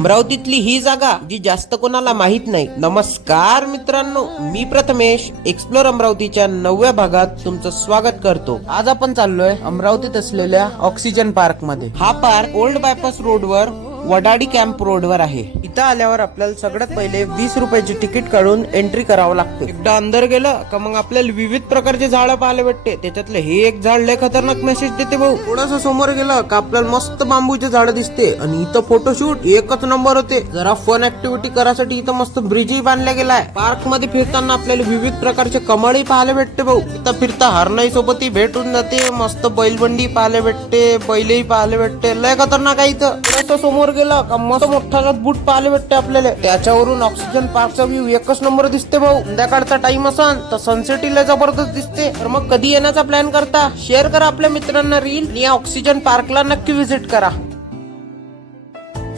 अमरावतीतली ही जागा जी जास्त कोणाला माहित नाही. नमस्कार मित्रांनो, मी प्रथमेश एक्सप्लोर अमरावतीच्या 9व्या भागात तुमचं स्वागत करतो. आज आपण चाललोय अमरावतीत असलेल्या ऑक्सिजन पार्क मध्ये. हा पार्क ओल्ड बायपास रोडवर वडाडी कॅम्प रोडवर आहे. इथं आल्यावर आपल्याला सगळ्यात पहिले 20 रुपयाची तिकीट काढून एंट्री करावं लागते. एकदा अंदर गेलं का मग आपल्याला विविध प्रकारचे झाडं पाहायला भेटते. त्याच्यातलं हे एक झाड लय खतरनाक मेसेज देते भाऊ. थोडस समोर गेलं का आपल्याला मस्त बांबूचे झाड दिसते आणि इथं फोटोशूट एकच नंबर होते. जरा फन ऍक्टिव्हिटी करायसाठी इथं मस्त ब्रिजही बांधला गेलाय. पार्क मध्ये फिरताना आपल्याला विविध प्रकारचे कमळही पाहायला भेटते भाऊ. इथं फिरता हरणाई सोबतही भेटून जाते. मस्त बैलबंडी पाहायला भेटते, बैलही पाहायला भेटते. लय खतरनाक आहे इथं. थोडस समोर गेला का मस्त मोठा बूट पाहायला भेटते आपल्याला. त्याच्यावरून ऑक्सिजन पार्कचा व्ह्यू एकच नंबर दिसते भाऊ. संध्याकाळचा टाइम असन तर सनसेट लय जबरदस्त दिसते. तर मग कधी येण्याचा प्लॅन करता शेअर करा आपल्या मित्रांना रील आणि या ऑक्सिजन पार्कला नक्की व्हिजिट करा.